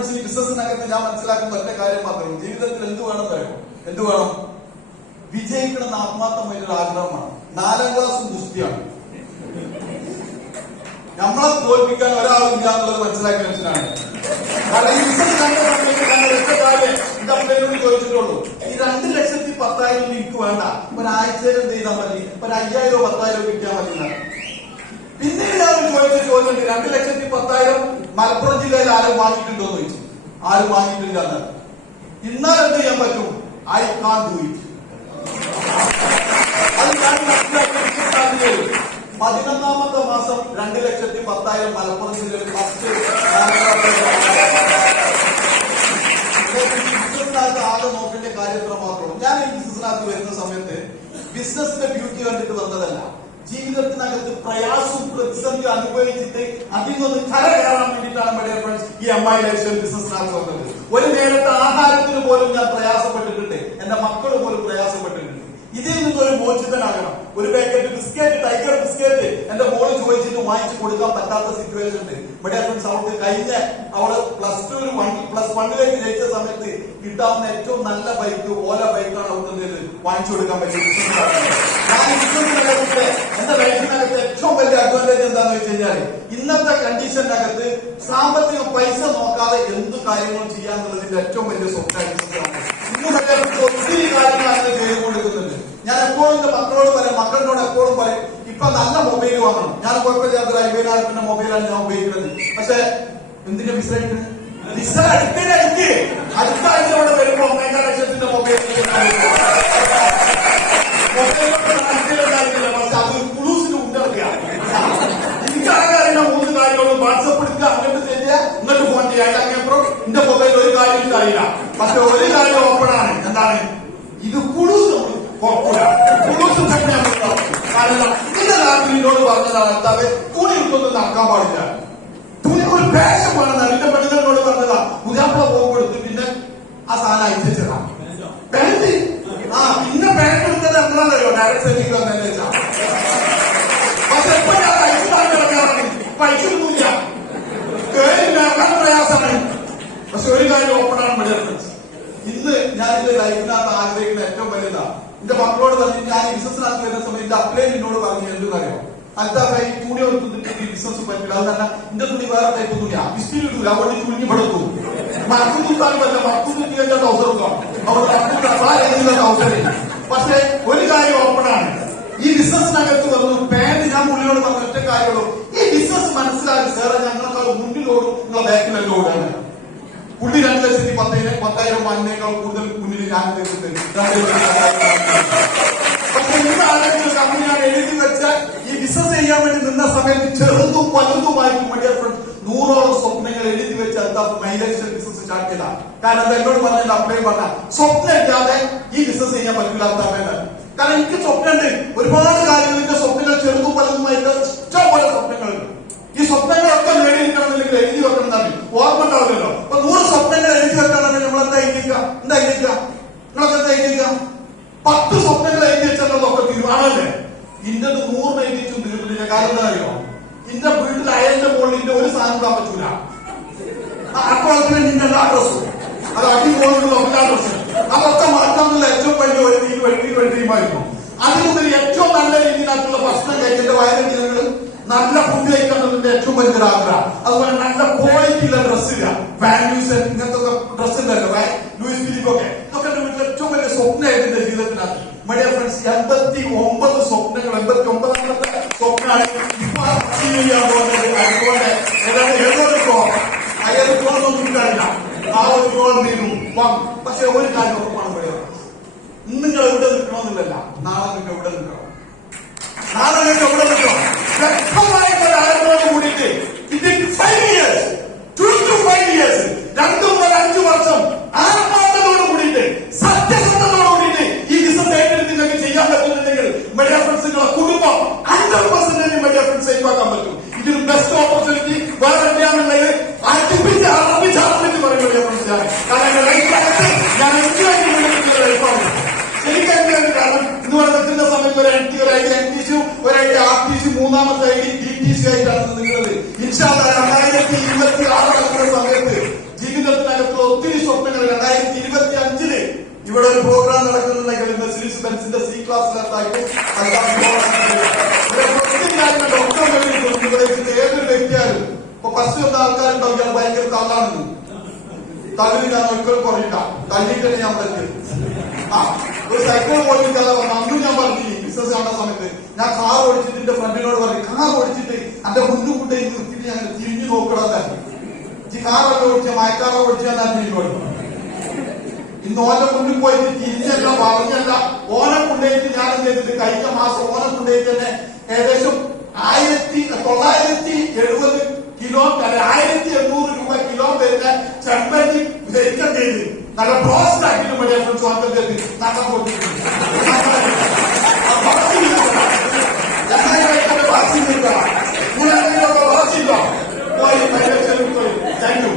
Friends, ഈ ബിസിനസ്സിനകത്ത് ഞാൻ മനസ്സിലാക്കുന്ന ഒറ്റ കാര്യം മാത്രമേ, ജീവിതത്തിൽ എന്ത് വേണം തരും, എന്ത് വേണം? വിജയിക്കണം ആത്മാർത്ഥമായിട്ടൊരു ആഗ്രഹമാണ്. 4ാം ക്ലാസ് ദുഷ്ടിയാണ്. നമ്മളെ തോൽപ്പിക്കാൻ ഒരാളില്ല എന്നുള്ളത് മനസ്സിലാക്കിയ മനുഷ്യനാണ്. കാരണം ഈ ബിസിനസ് ചോദിച്ചിട്ടുള്ളൂ, ഈ 2,10,000 എനിക്ക് വേണ്ട, ഒരാഴ്ചയിൽ എന്ത് ചെയ്താൽ മതി, ഒരു 5,000 10,000 കിട്ടിയാൽ മതി. പിന്നീട് അവർ ചോദിച്ച ചോദ്യം, 2,10,000 മലപ്പുറം ജില്ലയിൽ ആരും വാങ്ങിയിട്ടുണ്ടോ എന്ന് ചോദിച്ചു. ആരും വാങ്ങിയിട്ടില്ല എന്നാണ്. എന്നാൽ എന്ത് ചെയ്യാൻ പറ്റും? I can do it. അത് ഞാൻ മനസ്സിലാക്കിയ 11ാമത്തെ മാസം 2,10,000 മലപ്പുറം ജില്ലയിൽ ഫസ്റ്റ് ബിസിനസ്സിനകത്ത് ആകെ നോക്കേണ്ട കാര്യത്തിൽ മാത്രമേ. ഞാൻ ഈ ബിസിനസ്സിനകത്ത് വരുന്ന സമയത്ത് ബിസിനസിന്റെ ബ്യൂട്ടി കണ്ടിട്ട് വന്നതല്ല, ജീവിതത്തിനകത്ത് പ്രയാസവും പ്രതിസന്ധി അനുഭവിച്ചിട്ട് അതിൽ നിന്ന് കരകയറാൻ വേണ്ടിയിട്ടാണ് മൈ ഡിയർ ഫ്രണ്ട്സ് ഈ MI ലൈഫ് സ്റ്റൈൽ ബിസിനസ്സിനകത്ത് വന്നത്. ഒരു നേരത്തെ ആഹാരത്തിന് പോലും ഞാൻ പ്രയാസപ്പെട്ടിട്ടുണ്ട്, എന്റെ മക്കൾ പോലും പ്രയാസപ്പെട്ടിട്ടുണ്ട്. ഇതിൽ നിന്നൊരു മോചിതനാകണം. ഒരു പാക്കറ്റ് ബിസ്ക്കറ്റ്, ടൈഗർ ബിസ്ക്കറ്റ് എന്റെ മോള് ചോദിച്ചിട്ട് വാങ്ങിച്ചു കൊടുക്കാൻ പറ്റാത്ത സിറ്റുവേഷൻ ഉണ്ട്. മൈ ഡിയർ ഫ്രണ്ട്സ്, അവൾക്ക് കഴിഞ്ഞ അവള് +1 ജയിച്ച സമയത്ത് കിട്ടാവുന്ന ഏറ്റവും നല്ല ബൈക്ക് ഓല ബൈക്കാണ് അവർക്ക് വാങ്ങിച്ചു കൊടുക്കാൻ പറ്റിയത്. എന്റെ ലൈഫിനകത്ത് ഏറ്റവും വലിയ അഡ്വാൻറ്റേജ് എന്താണെന്ന് വെച്ച് കഴിഞ്ഞാൽ, ഇന്നത്തെ കണ്ടീഷനകത്ത് സാമ്പത്തിക പൈസ നോക്കാതെ എന്ത് കാര്യങ്ങളും ചെയ്യാന്നുള്ളതിന്റെ ഏറ്റവും വലിയ സ്വപ്നമാണ്. ഇന്ന് ഒത്തിരി കാര്യങ്ങളാണ് ചെയ്തു കൊടുക്കുന്നുണ്ട്. ഞാൻ എപ്പോഴും എന്റെ മക്കളോട് എപ്പോഴും പറയും, ഇപ്പൊ നല്ല മൊബൈൽ വാങ്ങണം. ഞാൻ കുഴപ്പമില്ലാത്ത 50,000 മൊബൈലാണ് ഞാൻ ഉപയോഗിക്കുന്നത്. പക്ഷെ എന്തിന്റെ വിസ അടുത്തതിനടുത്ത് അടുത്ത ആഴ്ച ഇവിടെ വരുമ്പോ 1,5 ലക്ഷത്തിന്റെ മൊബൈൽ പക്ഷെ അത് കുളൂസിന് ഉണ്ടിറക്കുകയാണ്. എനിക്കറിയാം 3 കാര്യങ്ങളും വാട്സപ്പ് എടുക്കുക, അങ്ങോട്ട് ചെയ്യുക, ഇങ്ങോട്ട് ഫോൺ ചെയ്യുക. അതിനപ്പുറം എന്റെ മൊബൈൽ ഒരു കാര്യം അറിയില്ല. പക്ഷെ ഒരു കാര്യം ഓപ്പൺ ആണ്, എന്താണ്? ഇത് കുളൂസ് കുഴപ്പമില്ല, കുളൂസ് തന്നെ കാരണം ഇന്ന രാത്രിയോട് പറഞ്ഞതാണ്, എന്താ തുണി ഇട്ടൊന്നും നടക്കാൻ പാടില്ല, തുണി ഒരു പാഷൻ വേണമെന്നാണ്. എന്റെ പെണ്ണുങ്ങളോട് പറഞ്ഞതാ, മുജാപ്പ പോകുമ്പോഴത്ത് പിന്നെ ആ സാധനം അയച്ചതാ പാന്റ്. പിന്നെ പാന്റ് എടുത്തത് എന്താണെന്നറിയോ? ഡയറക്ട് സെറ്റിംഗ് വന്നതെന്ന് വെച്ചാൽ. പക്ഷെ ഇപ്പൊ ഞാൻ അയച്ചു പറഞ്ഞിറങ്ങാറാണ്, പൈസയൊന്നുമില്ല, കേറിക്കാൻ പ്രയാസമാണ്. പക്ഷെ ഒരു കാര്യം ഓപ്പണാണ് മൈ ഡിയർ ഫ്രണ്ട്സ്, ഇന്ന് ഞാൻ എന്റെ ലൈഫിനകത്ത് ആഗ്രഹിക്കുന്ന ഏറ്റവും വലുതാ. എന്റെ മക്കളോട് പറഞ്ഞു, ഞാൻ ഈ ബിസിനസ്സിനകത്ത് വരുന്ന സമയത്ത് അപ്ലൈ എന്നോട് പറഞ്ഞു, എന്തെന്നറിയോ? അൽത്താഫായി തുണി എടുത്തിട്ട് ഈ ബിസിനസ് പറ്റില്ല. അത് തന്നെ എന്റെ തുണി വേറെ ടൈപ്പ് തുണിയാ, ഇസ്തിരി ഇടൂല, അവിടെ ചുരുങ്ങി പെടുത്തു. മറക്കുന്നുണ്ടാകുമല്ല, മറക്കുന്നില്ല അവസരം അവിടെ അവസരം. പക്ഷെ ഒരു കാര്യം ഓപ്പണാണ്, ഈ ബിസിനസ്സിനകത്ത് വന്നു പാന്റ്. ഞാൻ പുള്ളിയോട് പറഞ്ഞ ഒറ്റ കാര്യമുള്ളൂ, ഈ ബിസിനസ് മനസ്സിലാക്കി സാറേ, ഞങ്ങളെക്കാൾ മുന്നിലോടും നിങ്ങളെ ബാക്കിലെല്ലാം ഓടാണ്. പുള്ളി 2,10,000 വാങ്ങിനേക്കാൾ കൂടുതൽ മുന്നിൽ ഞാൻ പക്ഷെ ഇന്നാണെങ്കിൽ ഞാൻ എഴുതി വെച്ച ഈ ബിസിനസ് ചെയ്യാൻ വേണ്ടി നിന്ന സമയത്ത് ചെറുതും വലുതുമായിട്ട് മൈ ഡിയർ ഫ്രണ്ട്സ് 100ഓളം സ്വപ്നങ്ങൾ എഴുതി വെച്ച് എന്താ മൈലേജ് ബിസിനസ് സ്റ്റാർട്ട് ചെയ്ത. കാരണം അത് എന്നോട് പറഞ്ഞ അപ്ലൈ പറഞ്ഞ സ്വപ്നം ഇല്ലാതെ ഈ ബിസിനസ് ചെയ്യാൻ പറ്റില്ലാത്ത. കാരണം എനിക്ക് സ്വപ്നമുണ്ട്, ഒരുപാട് കാര്യങ്ങളുടെ സ്വപ്നങ്ങൾ ചെറുതും വലുതുമായിട്ട് ഇഷ്ടംപോലെ സ്വപ്നങ്ങളുണ്ട്. ഈ സ്വപ്നങ്ങളൊക്കെ നേടിയിരിക്കണമെന്നുണ്ടെങ്കിൽ എഴുതി വെക്കണം എന്നാണ് ഓർമ്മ ഉണ്ടാവില്ലല്ലോ. അപ്പൊ 100 സ്വപ്നങ്ങൾ എഴുതി വെക്കണമെങ്കിൽ നമ്മളെന്താ എഴുതിക്കുക? നിങ്ങളൊക്കെ എന്താ എഴുതിക്കുക? 10 സ്വപ്നങ്ങൾ എഴുതി വെച്ചാലൊക്കെ തീരുമാനമല്ലേ. ഇന്റത് 100 എഴുതി വെച്ചും തീർന്നില്ല. കാരണം എന്താ അറിയോ? ഇന്റെ വീട്ടിൽ അയലിന്റെ മുകളിൽ ഇന്റെ ഒരു സാധനം ഇടാൻ പറ്റൂല. അപ്പോഴത്തിന് നിന്റെ എല്ലാ ഡ്രസ്സും അത് അടി പോകുന്നുള്ള എല്ലാ ഡ്രസ്സും അതൊക്കെ മാറ്റാനുള്ള ഏറ്റവും വലിയ ഒരു തീരുമാനിക്കും. അതിനുള്ളിൽ ഏറ്റവും നല്ല രീതിയിലായിട്ടുള്ള ഭക്ഷണം കഴിക്കേണ്ട വയറിന്റെ നല്ല ഫുഡ് കഴിക്കുന്നതിന്റെ ഏറ്റവും വലിയൊരു ആഗ്രഹം. അതുപോലെ നല്ല ക്വാളിറ്റിയുള്ള ഡ്രസ് ഇല്ല, വാല്യൂസ് ഇങ്ങനത്തെ ഡ്രസ് ഉണ്ടല്ലോ, ലൂയിസ് ഫിലിപ്പൊക്കെ. ഇതൊക്കെ എന്റെ വീട്ടിൽ ഏറ്റവും വലിയ സ്വപ്നമായിട്ട് എന്റെ ജീവിതത്തിനാണ്. മൈ ഡിയർ ഫ്രണ്ട്സ്, 89 സ്വപ്നങ്ങൾ, 89ാമത്തെ സ്വപ്നമാണ് ഇപ്പൊ അച്ചീവ് ചെയ്യാൻ പോകുന്നത്. അതുകൊണ്ട് ഏതൊരു ഗോളൊന്നും കിട്ടാനില്ല, ആ ഒരു ഗോൾ നീങ്ങും. പക്ഷെ ഒരു കാര്യം ഉറപ്പാണ് മൈ ഡിയർ ഫ്രണ്ട്സ്, ഇന്ന് നിങ്ങൾ എവിടെ നിൽക്കണമെന്നില്ലല്ല, നാളെ നിങ്ങൾ എവിടെ നിൽക്കണം. നാളെ നിങ്ങൾ എവിടെ നിൽക്കണം? വ്യക്തമായിട്ടൊരു ആരോട് കൂടിയിട്ട് ഇതിന് 5 years 2 to 5 years 2 മുതൽ 5 വർഷം ആത്മാർത്ഥതയോട് കൂടിയിട്ട് സത്യസന്ധതയോട് കൂടിയിട്ട് ഈ ബിസിനസ് ഏറ്റെടുത്തിട്ടൊക്കെ ചെയ്യാൻ പറ്റുന്നുണ്ടെങ്കിൽ മൈ ഡിയർ ഫ്രണ്ട്സ്, നിങ്ങളുടെ കുടുംബം 100% മൈ ഡിയർ ഫ്രണ്ട്സ് സേഫ് ആക്കാൻ പറ്റും. ഇതിന് ബെസ്റ്റ് ഓപ്പർച്യൂണിറ്റി വേറെ എവിടെയാണുള്ളത്? അടുപ്പിച്ച് ആരംഭിച്ച് പറയും മൈ ഡിയർ ഫ്രണ്ട്സ്. കാരണം എന്റെ ലൈഫിനകത്ത് ഞാൻ എനിക്ക് വേണ്ടി ലൈഫാണ്. എനിക്കറിയാം, കാരണം ഇന്ന് ഇവിടെ നിൽക്കുന്ന സമയത്ത് ഒരു NTC, ഒരു RTC, 3ാമത്തെ DTC ആയിട്ടാണ് നിൽക്കുന്നത്. ഇൻഷാ അല്ലാഹ് 2026 നടക്കുന്ന സമയത്ത് ജീവിതത്തിൽ വർഷമായിട്ട് ഏതൊരു വ്യക്തിയാലും ഇപ്പൊ ഫസ്റ്റ് വന്ന ആൾക്കാരുണ്ടാവും ഇയാൾ ഭയങ്കര തള്ളാണെന്ന് തല്ലിൽ ഞാൻ ഒരിക്കലും കുറയില്ല തല്ലിയിട്ടാണ് ഞാൻ പറ്റിയത്. ഒരു സൈക്കിൾ പോയിട്ടാണ് അന്നും ഞാൻ പറഞ്ഞു ബിസിനസ് കാണുന്ന സമയത്ത് ഞാൻ കാർ ഓടിച്ചിട്ട് എന്റെ ഫ്രണ്ടിനോട് പറഞ്ഞു കാർ ഓടിച്ചിട്ട് എന്റെ മുന്നു കൂടെ നിർത്തിയിട്ട് ഞാൻ തിരിഞ്ഞു നോക്കണമെന്ന് ഈ കാറൊക്കെ ഓടിച്ച മയക്കാറോ ഓടിച്ചാൽ ഞാൻ തിരിഞ്ഞോളൂ. ഇന്ന് ഓനെ മുന്നിൽ പോയിട്ട് തിരിഞ്ഞല്ല പറഞ്ഞല്ല ഓനെ കൊണ്ടുപോയിട്ട് ഞാൻ എന്ത് ചെയ്തിട്ട് കഴിഞ്ഞ മാസം ഓനെ കൊണ്ടുപോയിട്ട് തന്നെ ഏകദേശം 1970 കിലോ 1800 രൂപ കിലോ വരുന്ന ചെമ്പന്തി വെയിറ്റ് ചെയ്ത് നല്ല ബ്രോസ്റ്റ് ആക്കിയിട്ട് മതി ചോദ്യത്തിൽ നട്ടം കൊടുത്തിട്ടുണ്ട്. വാസില്ല പോയി താങ്ക് യു.